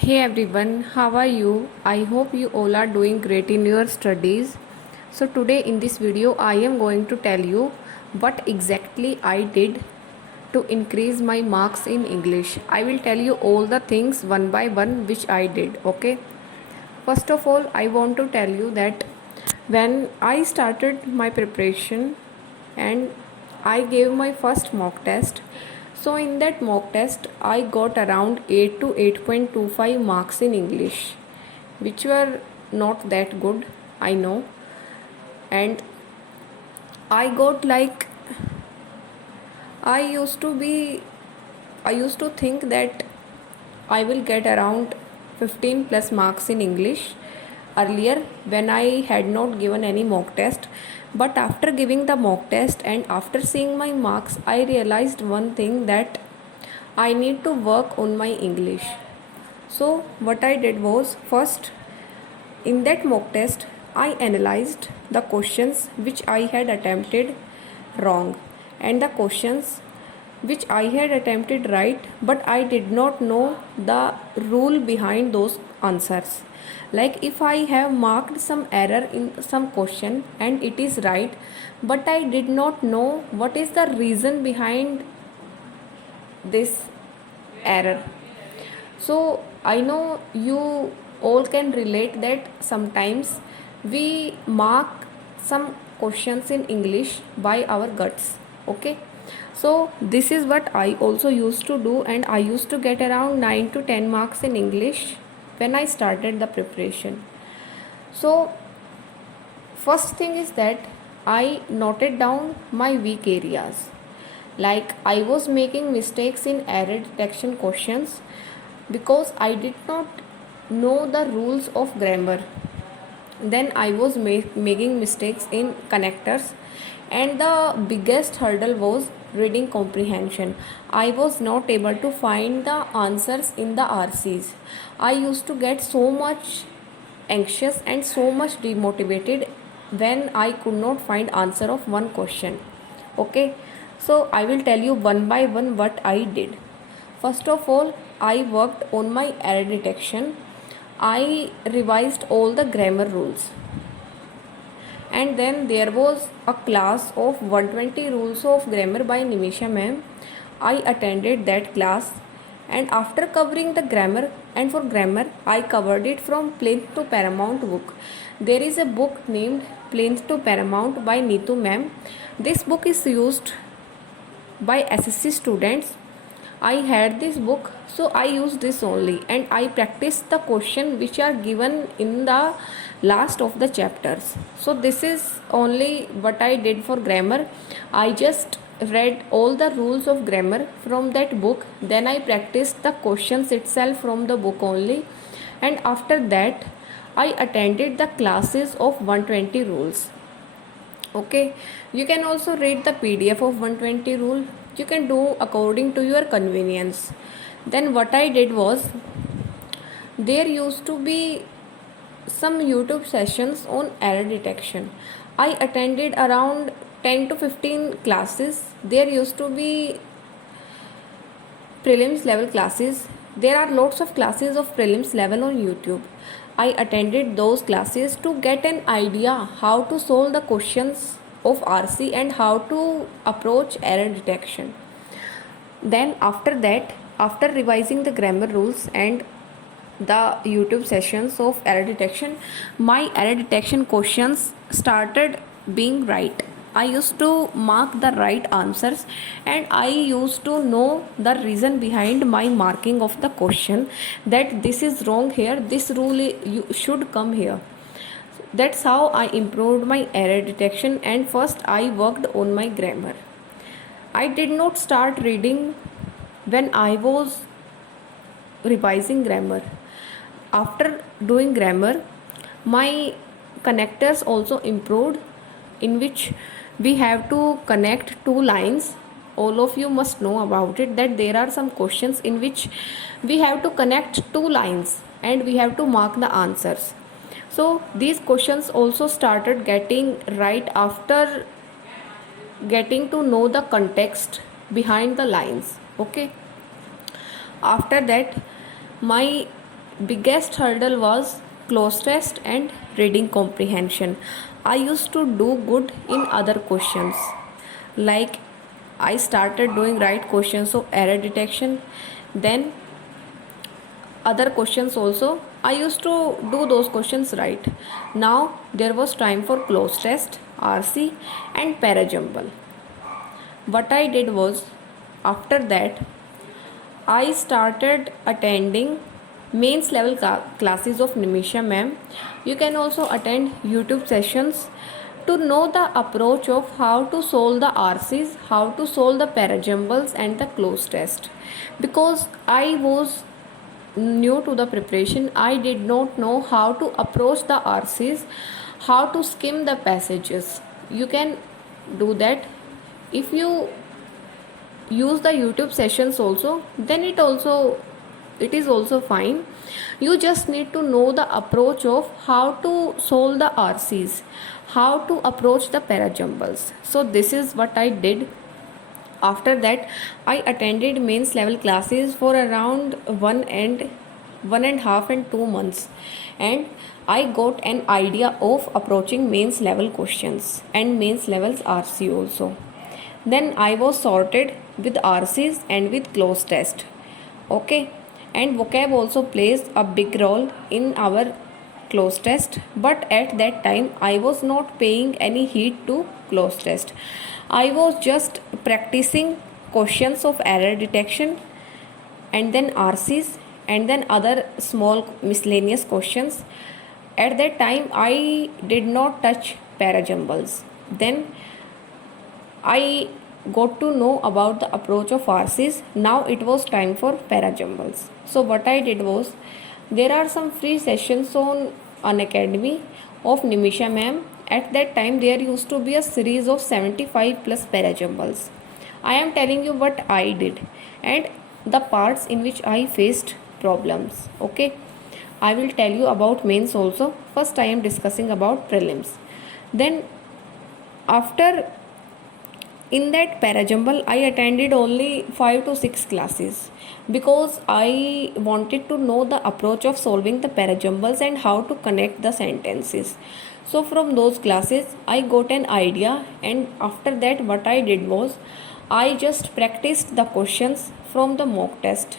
Hey everyone, how are you? I hope you all are doing great in your studies. So today in this video I am going to tell you what exactly I did to increase my marks in English. I will tell you all the things one by one which I did, okay? First of all, I want to tell you that when I started my preparation and I gave my first mock test, so in that mock test I got around 8 to 8.25 marks in English, which were not that good, I know. And I got like I used to be I used to think that I will get around 15 plus marks in English earlier when I had not given any mock test. But after giving the mock test and after seeing my marks, I realized one thing, that I need to work on my English. So, what I did was, first, in that mock test, I analyzed the questions which I had attempted wrong and the questions which I had attempted right, but I did not know the rule behind those answers. Like if I have marked some error in some question and it is right, but I did not know what is the reason behind this error. So I know you all can relate that sometimes we mark some questions in English by our guts. Okay. So this is what I also used to do, and I used to get around 9 to 10 marks in English when I started the preparation. So first thing is that I noted down my weak areas. Like I was making mistakes in error detection questions because I did not know the rules of grammar. Then I was making mistakes in connectors, and the biggest hurdle was reading comprehension. I was not able to find the answers in the RCs. I used to get so much anxious and so much demotivated when I could not find answer of one question. Okay, so I will tell you one by one what I did. First of all, I worked on my error detection. I revised all the grammar rules. And then there was a class of 120 rules of grammar by Nimisha ma'am. I attended that class, and after covering the grammar, and for grammar I covered it from Plinth to Paramount book. There is a book named Plinth to Paramount by Neetu ma'am. This book is used by SSC students. I had this book, so I used this only, and I practiced the question which are given in the last of the chapters. So this is only what I did for grammar. I just read all the rules of grammar from that book, then I practiced the questions itself from the book only, and after that I attended the classes of 120 rules. Okay, you can also read the PDF of 120 rule. You can do according to your convenience. Then what I did was, there used to be some YouTube sessions on error detection. I attended around 10 to 15 classes. There used to be prelims level classes. There are lots of classes of prelims level on YouTube. I attended those classes to get an idea how to solve the questions of RC and how to approach error detection. Then after that, after revising the grammar rules and the YouTube sessions of error detection, my error detection questions started being right. I used to mark the right answers, and I used to know the reason behind my marking of the question, that this is wrong here, this rule you should come here. That's how I improved my error detection, and first I worked on my grammar. I did not start reading when I was revising grammar. After doing grammar, my connectors also improved, in which we have to connect two lines. All of you must know about it, that there are some questions in which we have to connect two lines and we have to mark the answers. So these questions also started getting right after getting to know the context behind the lines. Okay, after that my biggest hurdle was close test and reading comprehension. I used to do good in other questions, like I started doing right questions of error detection, then other questions also I used to do those questions right. Now there was time for close test, RC and parajumble. What I did was, after that I started attending mains level classes of Nimisha ma'am. You can also attend YouTube sessions to know the approach of how to solve the RCs, how to solve the parajumbles and the close test. Because I was new to the preparation, I did not know how to approach the RCs, how to skim the passages. You can do that if you use the YouTube sessions also, then it is also fine. You just need to know the approach of how to solve the RCs, how to approach the parajumbles. So this is what I did. After that I attended mains level classes for around 1.5 and 2 months, and I got an idea of approaching mains level questions and mains levels RC also. Then I was sorted with RCs and with close test. Okay, and vocab also plays a big role in our close test, but at that time I was not paying any heed to close test. I was just practicing questions of error detection and then RCs and then other small miscellaneous questions. At that time I did not touch parajumbles. Then I got to know about the approach of RCs. Now it was time for parajumbles. So what I did was, there are some free sessions on Unacademy of Nimisha ma'am. At that time there used to be a series of 75 plus parajumbles. I am telling you what I did and the parts in which I faced problems. Okay, I will tell you about mains also. First I am discussing about prelims. Then after, in that parajumble I attended only 5 to 6 classes because I wanted to know the approach of solving the parajumbles and how to connect the sentences. So from those classes I got an idea, and after that what I did was, I just practiced the questions from the mock test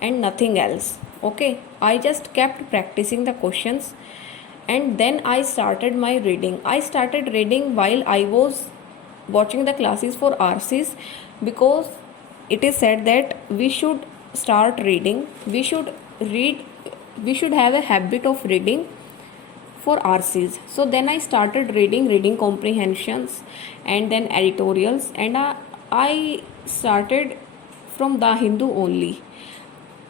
and nothing else. Okay, I just kept practicing the questions, and then I started my reading. I started reading while I was watching the classes for RCs, because it is said that we should start reading, we should read, we should have a habit of reading for RCs. So then I started reading comprehensions and then editorials, and I started from the Hindu only,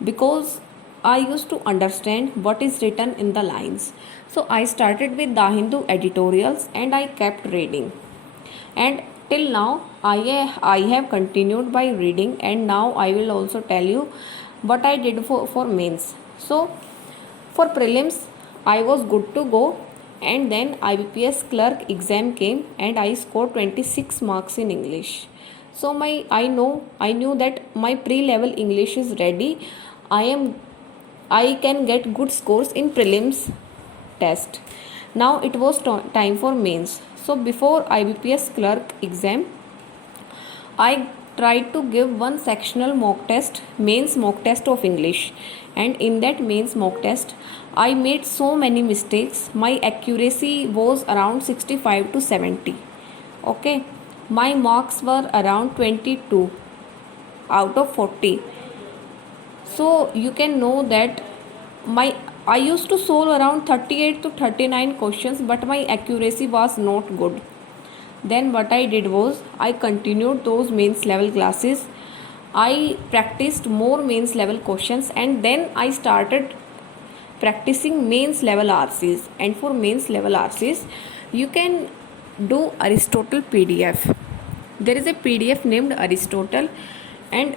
because I used to understand what is written in the lines. So I started with the Hindu editorials and I kept reading, and till now I have continued by reading. And now I will also tell you what I did for mains. So for prelims I was good to go, and then IBPS clerk exam came and I scored 26 marks in English. So I knew that my pre-level English is ready. I can get good scores in prelims test. Now it was time for mains. So before IBPS clerk exam, I tried to give one sectional mock test, mains mock test of English, and in that mains mock test I made so many mistakes. My accuracy was around 65 to 70. Okay, my marks were around 22 out of 40. So you can know that I used to solve around 38 to 39 questions, but my accuracy was not good. Then what I did was, I continued those mains level classes. I practiced more mains level questions, and then I started practicing mains level RCs. And for mains level RCs, you can do Aristotle PDF. There is a PDF named Aristotle, and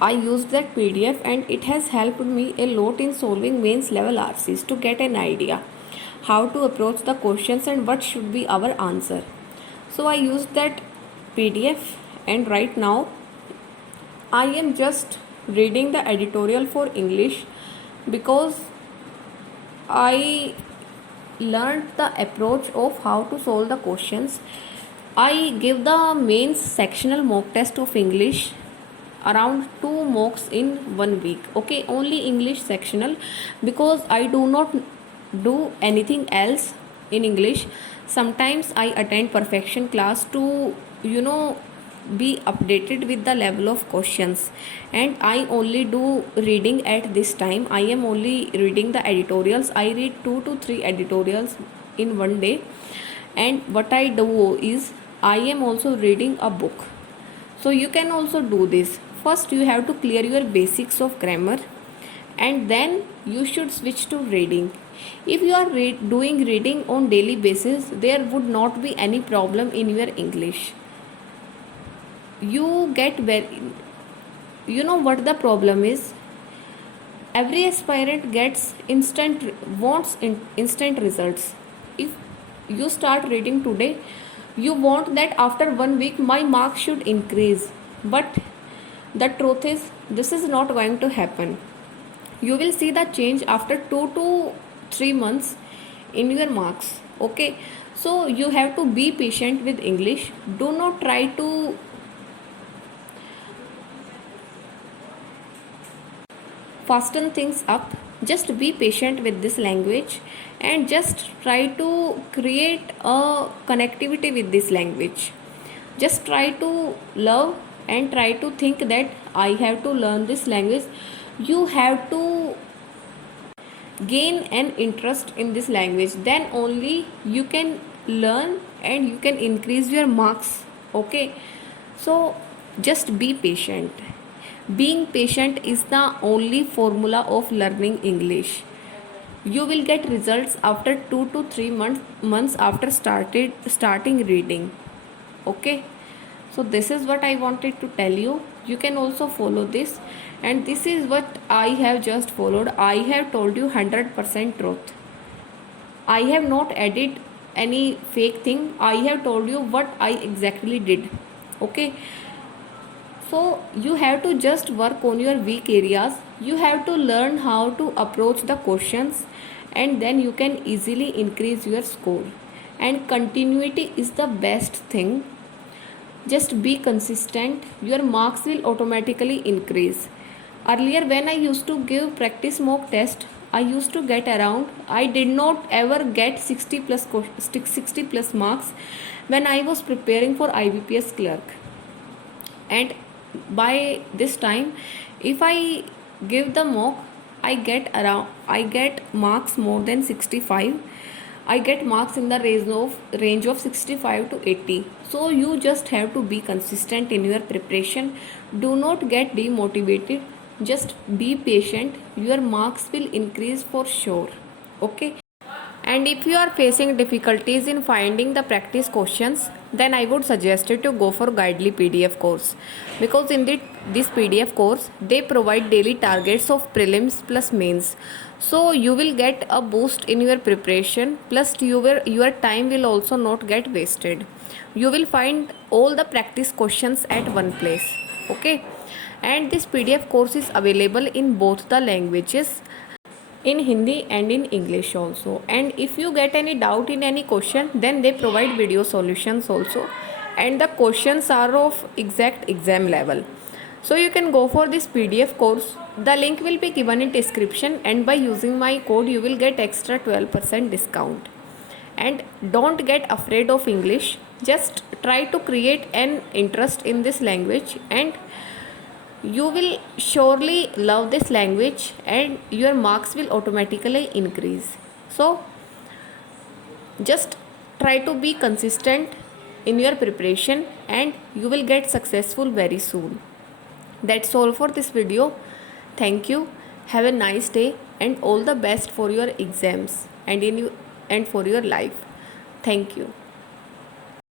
I used that PDF, and it has helped me a lot in solving mains level RCs to get an idea how to approach the questions and what should be our answer. So I used that PDF, and right now I am just reading the editorial for English because I learned the approach of how to solve the questions. I give the main sectional mock test of English, around 2 mocks in 1 week. Okay, only English sectional, because I do not do anything else in English. Sometimes I attend perfection class to, you know, be updated with the level of questions, and I only do reading at this time. I am only reading the editorials. I read 2 to 3 editorials in one day. And what I do is I am also reading a book. So you can also do this. First you have to clear your basics of grammar, and then you should switch to reading. If you are doing reading on daily basis, there would not be any problem in your English. You get very, you know what the problem is? Every aspirant gets instant results. If you start reading today, you want that after 1 week my marks should increase, but the truth is this is not going to happen. You will see the change after 2 to 3 months in your marks. Okay, so you have to be patient with English. Do not try to fasten things up. Just be patient with this language, and just try to create a connectivity with this language. Just try to love and try to think that I have to learn this language. You have to gain an interest in this language, then only you can learn and you can increase your marks. Okay, so just be patient. Being patient is the only formula of learning English. You will get results after 2 to 3 months after starting reading. Okay, so this is what I wanted to tell you. You can also follow this, and this is what I have just followed. I have told you 100% truth. I have not added any fake thing. I have told you what I exactly did. Okay, so you have to just work on your weak areas. You have to learn how to approach the questions, and then you can easily increase your score. And continuity is the best thing. Just be consistent. Your marks will automatically increase. Earlier when I used to give practice mock test, I used to get around, I did not ever get 60 plus marks when I was preparing for IBPS clerk. And by this time, if I give the mock, I get marks more than 65. I get marks in the range of 65 to 80. So you just have to be consistent in your preparation. Do not get demotivated. Just be patient. Your marks will increase for sure. Okay. And if you are facing difficulties in finding the practice questions, then I would suggest you to go for Guidely PDF course, because in this PDF course they provide daily targets of prelims plus mains. So you will get a boost in your preparation, plus your time will also not get wasted. You will find all the practice questions at one place. Okay, and this PDF course is available in both the languages, in Hindi and in English also. And if you get any doubt in any question, then they provide video solutions also, and the questions are of exact exam level. So you can go for this PDF course. The link will be given in description, and by using my code you will get extra 12% discount. And don't get afraid of English. Just try to create an interest in this language, and you will surely love this language, and your marks will automatically increase. So just try to be consistent in your preparation, and you will get successful very soon. That's all for this video. Thank you. Have a nice day, and all the best for your exams and for your life. Thank you.